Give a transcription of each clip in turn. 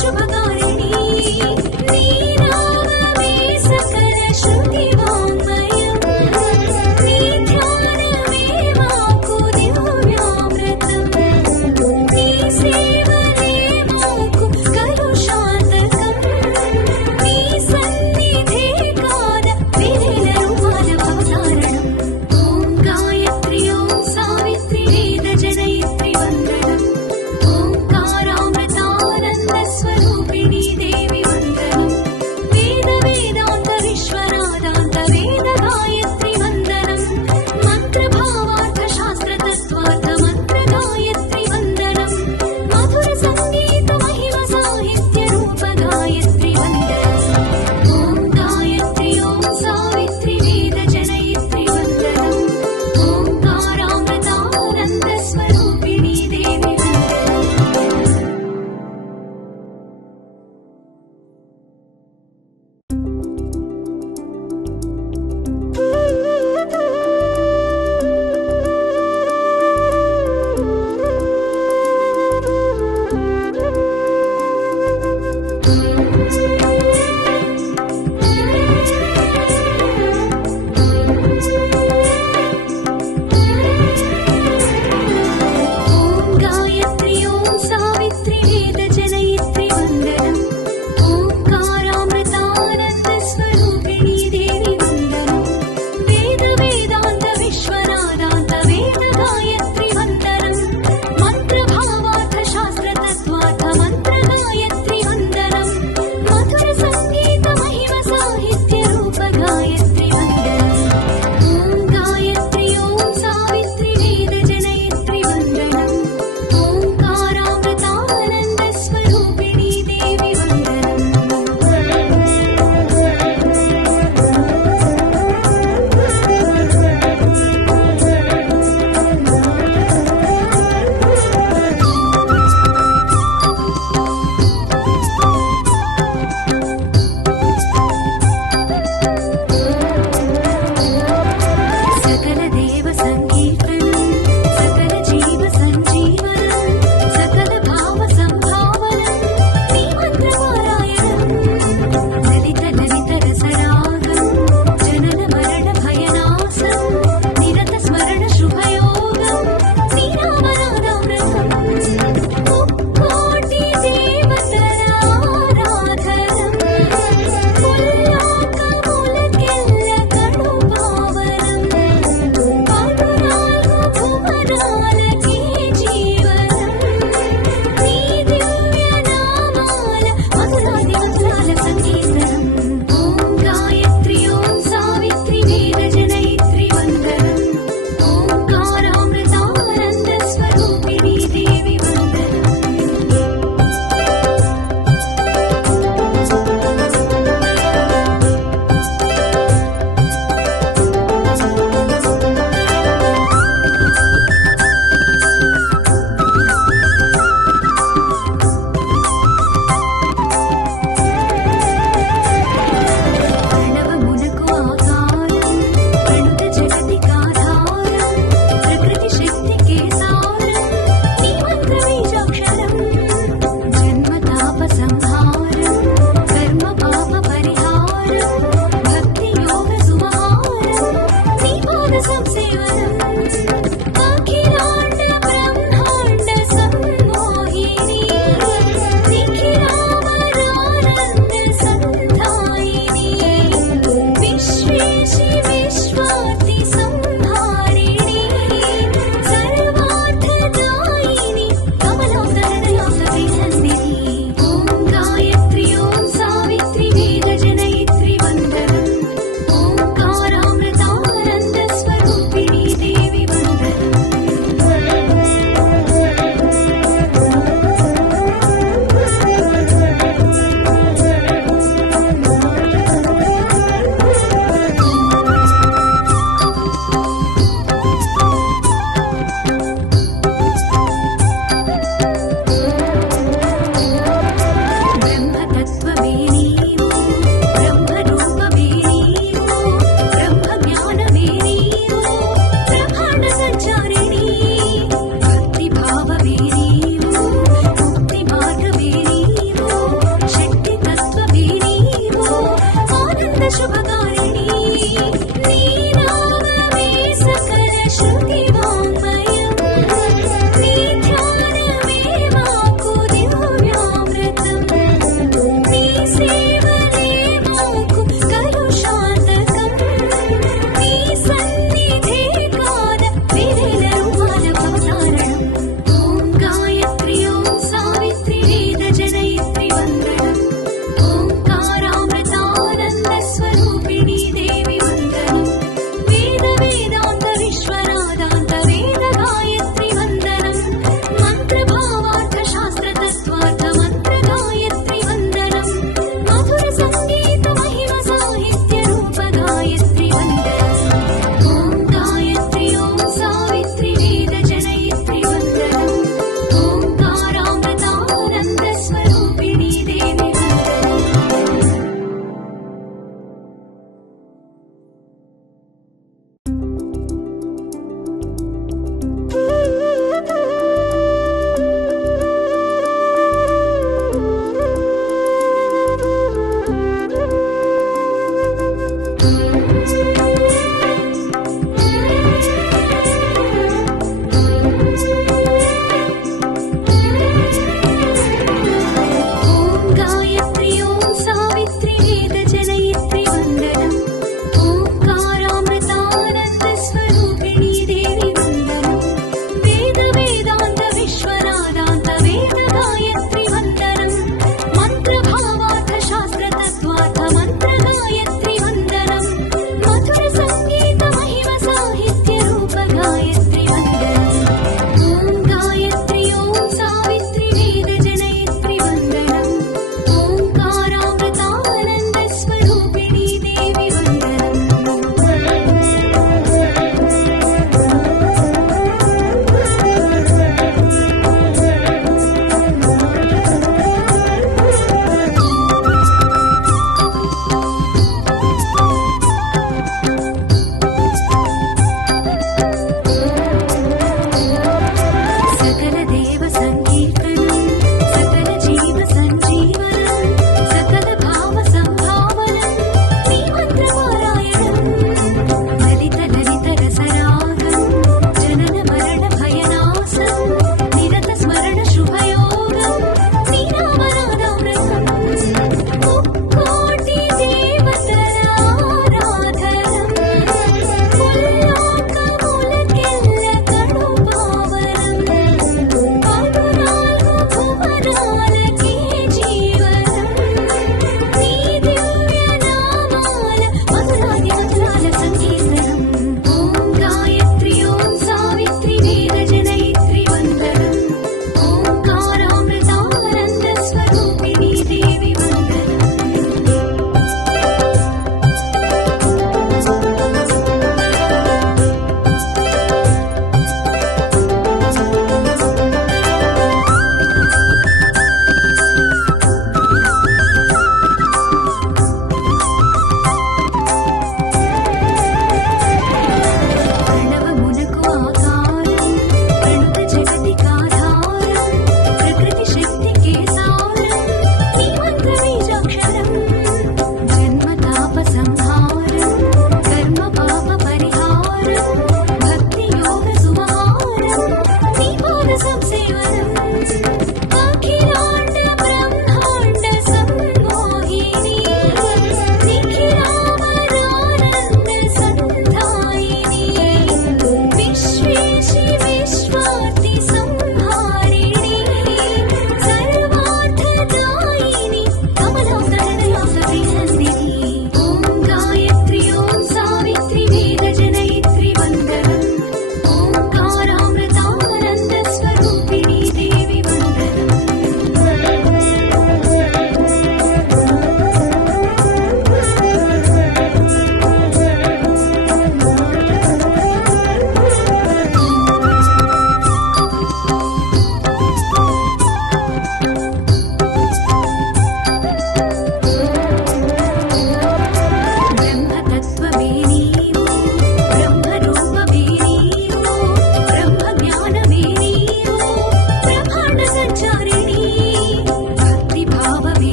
शुभकारिणी नी नाममे सकल श्रुतिवाङ्मयम् नी ध्यानमे माकु दिव्यामृतम् नी सेवने माकु कलुषान्तकम् नी सन्निधे काल विनिलरुमानवतारणम् ॐ गायत्री ॐ सावित्री वेदजनयित्री वन्दनम् ओङ्कारामृतानन्दस्वरूप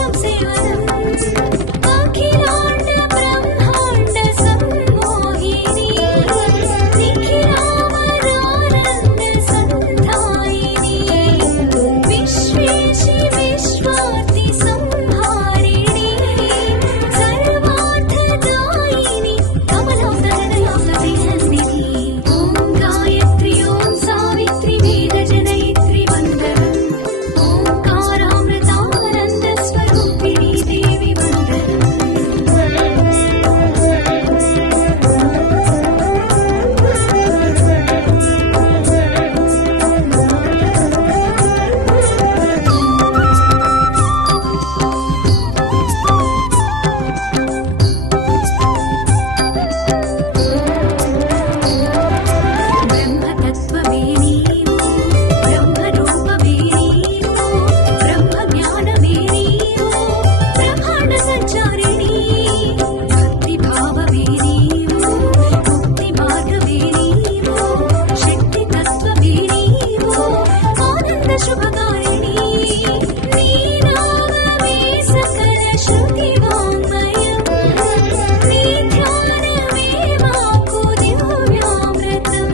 సంసేవనం అఖిలాండ బ్రహ్మాండ సంమోహిని నిఖిలామరానంద సంధాయిని విశ్వేశి విశ్వాతి సంహారిణి సర్వార్థదాయిని కమలాదనయామవిహందిని ఓం గాయత్రి ఓం సావిత్రి వేదజనయిత్రి వందనం ఓంకారామృతానంద స్వరూపిణి దేవి వందనం బ్రహ్మతత్వమే నీవు బ్రహ్మరూపమే నీవు బ్రహ్మజ్ఞానమే నీవు బ్రహ్మాండ సంచారిణి భక్తిభావమే నీవు ముక్తి మార్గమే నీవు శక్తి తత్వమే నీవు ఆనంద శుభకారిణి నీ నామమే సకల శృతి వాంగ్మయం నీ ధ్యానమే మాకు దివ్యామృతం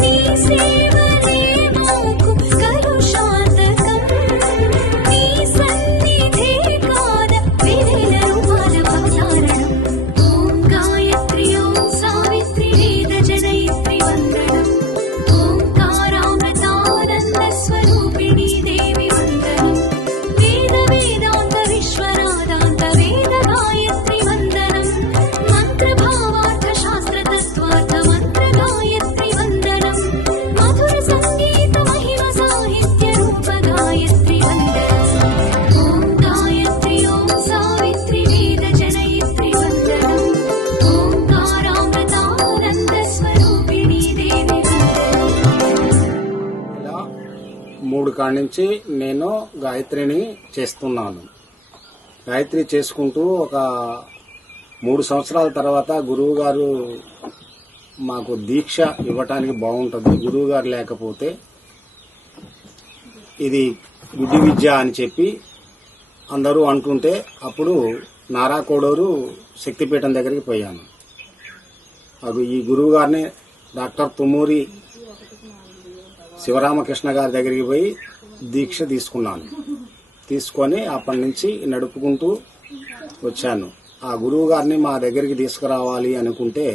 నీ సేవనే మాకు కలుషాంతకం నీ సన్నిధే కాద వివిధ రూపాల అవతారణం ఓం గాయత్రి ఓం సావిత్రి వేదజనయిత్రి వందనం ఓంకారామృతానంద స్వరూపిణి దేవి వందనం వేద వేదాంత విశ్వనాదాంత వేద గాయత్రి వందనం మంత్ర భావార్థ శాస్త్ర తత్వార్థ మంత్ర గాయత్రి వందనం మధుర సంగీత మహిమ సాహిత్య రూప గాయత్రి వందనం ఓం గాయత్రి ఓం సావిత్రి వేదజనయిత్రి వందనం ఓంకారామృతానంద స్వరూపిణి దేవి వందనం ఇలా 3 కాడి నుంచి నేను గాయత్రిని చేస్తున్నాను. గాయత్రి చేసుకుంటూ ఒక 3 సంవత్సరాల తర్వాత గురువు గారు మాకు దీక్ష ఇవ్వటానికి బాగుంటుంది, గురువు గారు లేకపోతే ఇది గుడ్డి విద్య అని చెప్పి అందరూ అంటుంటే అప్పుడు నారా కోడూరు శక్తిపీఠం దగ్గరికి పోయాను. ఈ గురువు గారిని డాక్టర్ తుమ్మూరి శివరామకృష్ణ గారి దగ్గరికి పోయి దీక్ష తీసుకున్నాను. తీసుకొని అప్పటి నుంచి నడుపుకుంటూ వచ్చాను. ఆ గురువు గారిని మా దగ్గరికి తీసుకురావాలి అనుకుంటే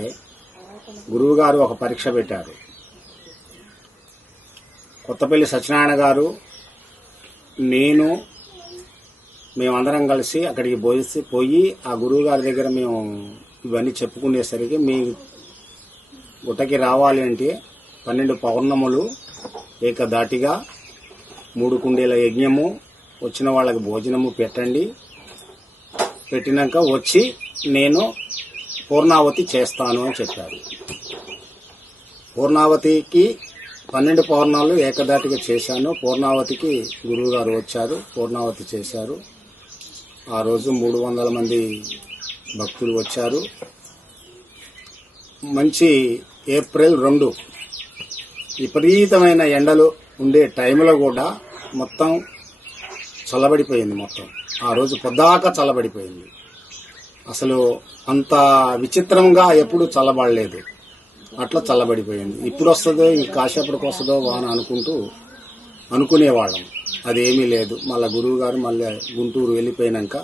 గురువు గారు ఒక పరీక్ష పెట్టారు. కొత్తపల్లి సత్యనారాయణ గారు, నేను, మేమందరం కలిసి అక్కడికి పోయి ఆ గురువు గారి దగ్గర మేము ఇవన్నీ చెప్పుకునేసరికి మీ గుట్టకి రావాలి అంటే 12 పౌర్ణములు ఏకధాటిగా 3 కుండీల యజ్ఞము, వచ్చిన వాళ్ళకి భోజనము పెట్టండి, పెట్టినాక వచ్చి నేను పూర్ణావతి చేస్తాను అని చెప్పారు. పూర్ణావతికి 12 పౌర్ణాలు ఏకధాటిగా చేశాను. పూర్ణావతికి గురువు గారు వచ్చారు, పూర్ణావతి చేశారు. ఆ రోజు 300 మంది భక్తులు వచ్చారు. మంచి ఏప్రిల్ 2 విపరీతమైన ఎండలు ఉండే టైంలో కూడా మొత్తం చల్లబడిపోయింది. మొత్తం ఆ రోజు పొద్దాక చల్లబడిపోయింది. అసలు అంత విచిత్రంగా ఎప్పుడు చల్లబడలేదు, అట్లా చల్లబడిపోయింది. ఇప్పుడు వస్తుందో ఇంక కాసేపటికి వస్తుందో వాన అనుకునేవాళ్ళం, అదేమీ లేదు. మళ్ళా గురువు గారు మళ్ళీ గుంటూరు వెళ్ళిపోయినాక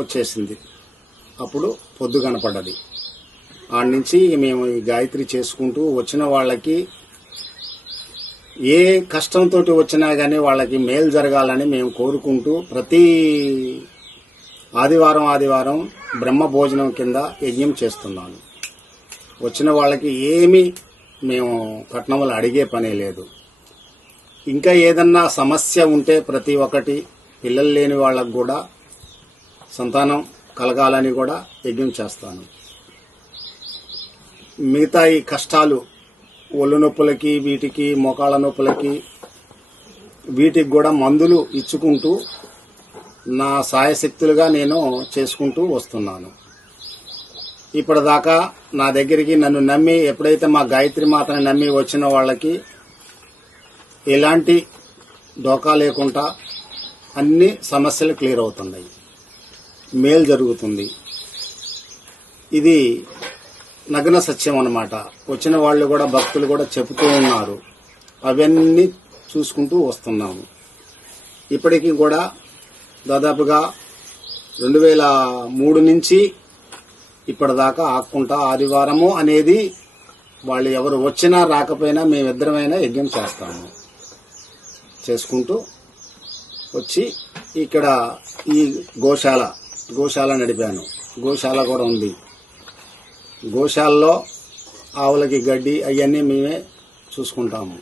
వచ్చేసింది. అప్పుడు పొద్దు కనపడ్డది. ఆడ నుంచి మేము ఈ గాయత్రి చేసుకుంటూ వచ్చిన వాళ్ళకి ఏ కష్టంతో వచ్చినా గానీ వాళ్ళకి మేలు జరగాలని మేము కోరుకుంటూ ప్రతి ఆదివారం బ్రహ్మ భోజనం కింద యజ్ఞం చేస్తున్నాను. వచ్చిన వాళ్ళకి ఏమీ మేము కట్నములు అడిగే పనే లేదు. ఇంకా ఏదన్నా సమస్య ఉంటే ప్రతి ఒక్కటి, పిల్లలు లేని వాళ్ళకు కూడా సంతానం కలగాలని కూడా యజ్ఞం చేస్తాను. మిగతా ఈ కష్టాలు, ఒళ్ళు నొప్పులకి, వీటికి మోకాళ్ళ నొప్పులకి, వీటికి కూడా మందులు ఇచ్చుకుంటూ నా సాయశక్తులుగా నేను చేసుకుంటూ వస్తున్నాను. ఇప్పటిదాకా నా దగ్గరికి నన్ను నమ్మి, ఎప్పుడైతే మా గాయత్రి మాతని నమ్మి వచ్చిన వాళ్ళకి ఎలాంటి డోకా లేకుండా అన్ని సమస్యలు క్లియర్ అవుతున్నాయి, మేలు జరుగుతుంది. ఇది నగ్న సత్యం అన్నమాట. వచ్చిన వాళ్ళు కూడా భక్తులు కూడా చెబుతూ ఉన్నారు. అవన్నీ చూసుకుంటూ వస్తున్నాము. ఇప్పటికీ కూడా దాదాపుగా 2003 నుంచి ఇప్పటిదాకా ఆక్కుంటా ఆదివారము అనేది వాళ్ళు ఎవరు వచ్చినా రాకపోయినా మేమిద్దరమైనా యజ్ఞం చేస్తాము. చేసుకుంటూ వచ్చి ఇక్కడ ఈ గోశాల నడిపాను. గోశాల కూడా ఉంది. గోశాలలో ఆవులకి గడ్డి అవన్నీ మేమే చూసుకుంటాము.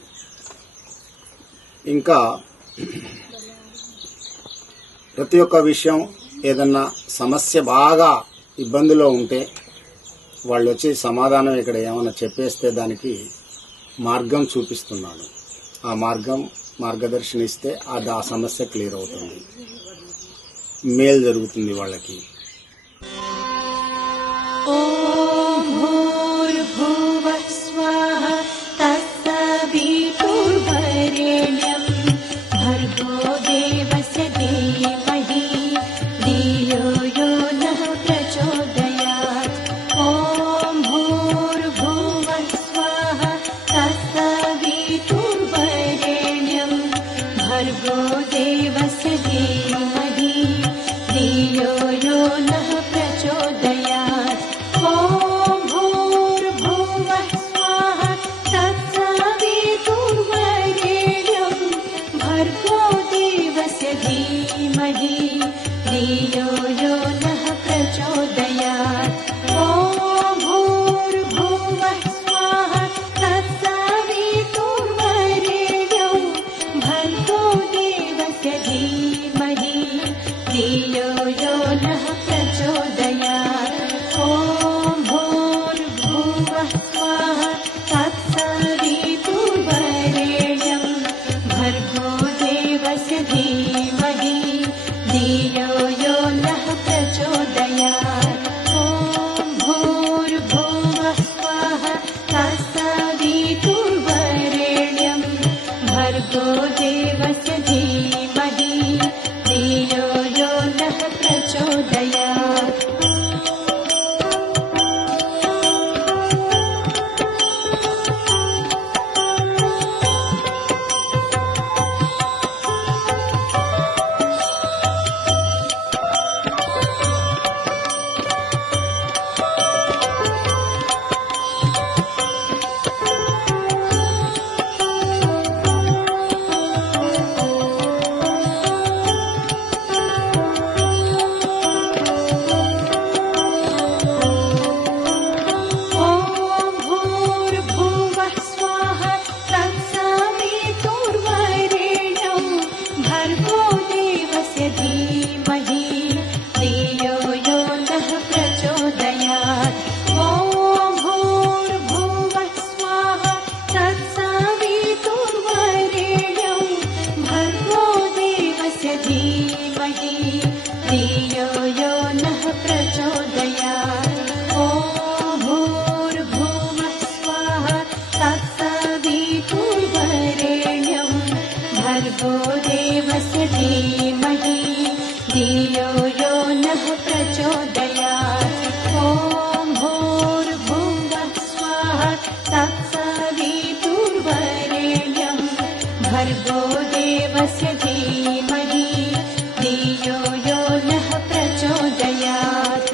ఇంకా ప్రతి ఒక్క విషయం ఏదన్నా సమస్య బాగా ఇబ్బందిలో ఉంటే వాళ్ళు వచ్చి సమాధానం ఇక్కడ ఏమైనా చెప్పేస్తే దానికి మార్గం చూపిస్తున్నాను. ఆ మార్గదర్శనం ఇస్తే ఆ సమస్య క్లియర్ అవుతుంది, మేలు జరుగుతుంది వాళ్ళకి. ॐ भूर्भुवः स्वः तत्सवितुर्वरेण्यं भर्गो देवस्य धीमहि धियो यो नः प्रचोदयात्. ॐ भूर्भुवः स्वः तत्सवितुर्वरेण्यं भर्गो देवस्य धीमहि धियो यो नः प्रचोदयात्. धीमहि धियो यो नः प्रचोदयात्. ॐ भूर्भुवः स्वः तत्सवितुर्वरेण्यं भर्गो देवस्य धीमहि धियो यो नः प्रचोदयात्. ॐ भूर्भुवः स्वः तत्सवितुर्वरेण्यं भर्गो देवस्य धीमहि धियो यो नः प्रचोदयात्. ॐ भूर्भुवः स्वः तत्सवितुर्वरेण्यं भर्गो देवस्य धीमहि धियो यो नः प्रचोदयात्. धियो यो नः प्रचोदयात्. ॐ भूर्भुवः स्वः तत्सवितुर्वरेण्यं भर्गो देवस्य धीमहि धियो यो नः प्रचोदयात्. ॐ भूर्भुवः स्वः तत्सवितुर्वरेण्यं भर्गो देवस्य धीमहि धियो यो नः प्रचोदयात्.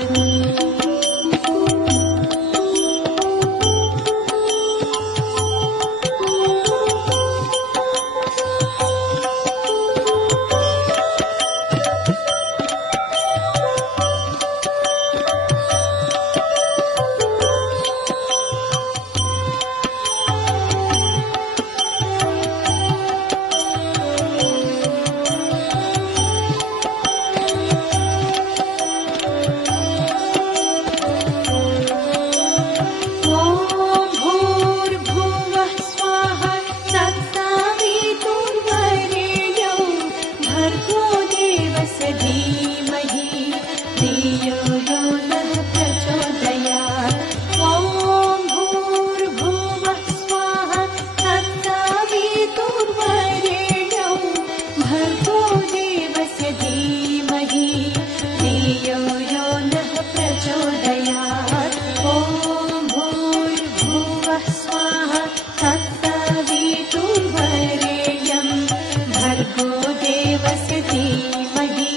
देवस्य धीमहि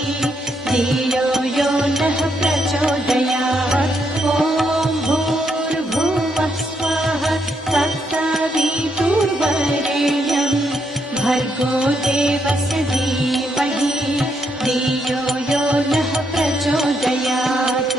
धियो यो नः प्रचोदयात् ॐ भूर्भुवः स्वः तत्सवितुर्वरेण्यं भर्गो देवस्य धीमहि धियो यो नः प्रचोदयात्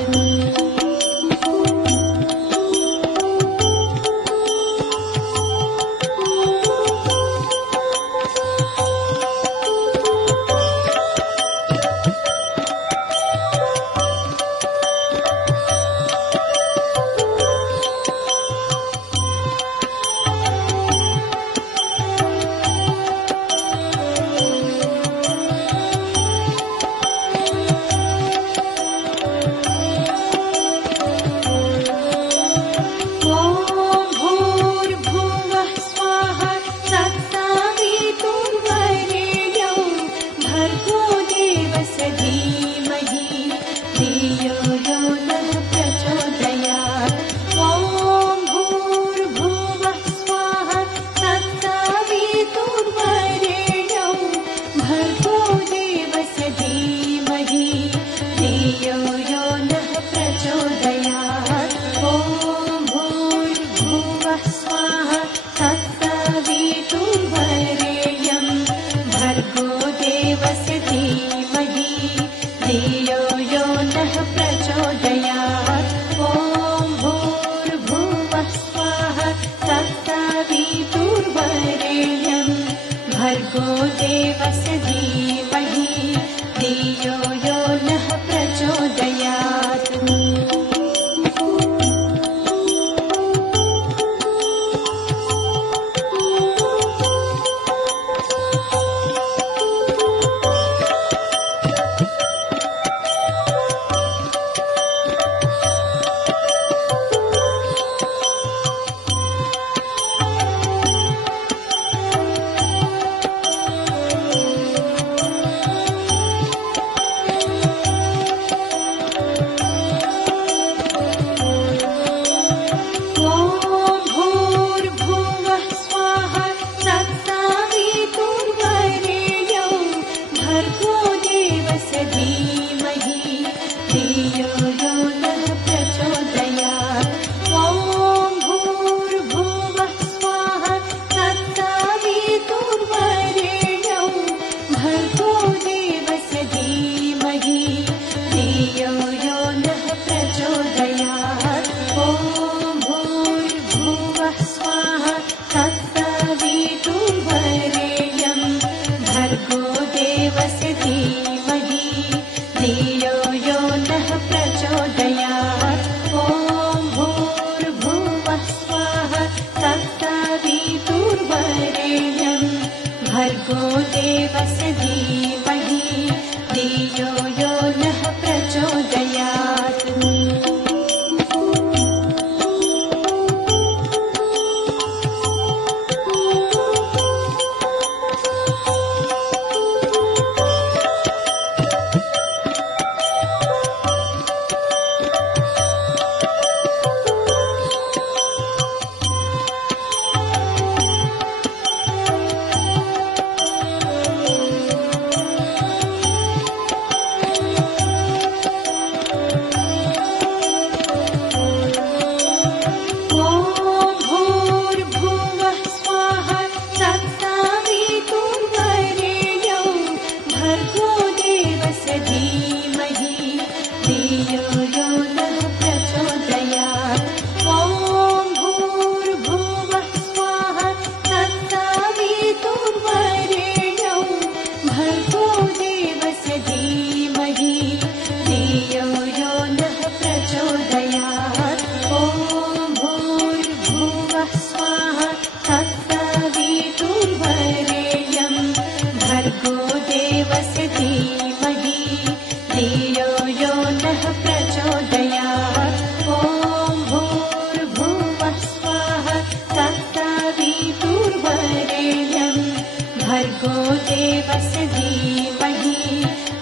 भर्गो देवस्य धीमहि धियो यो नः प्रचोदयात् भर्गो देवस्य धीमहि धियो यो नः प्रचोदयात् भर्गो देवस्य धीमहि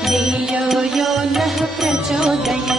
धियो यो नः प्रचोदयात्।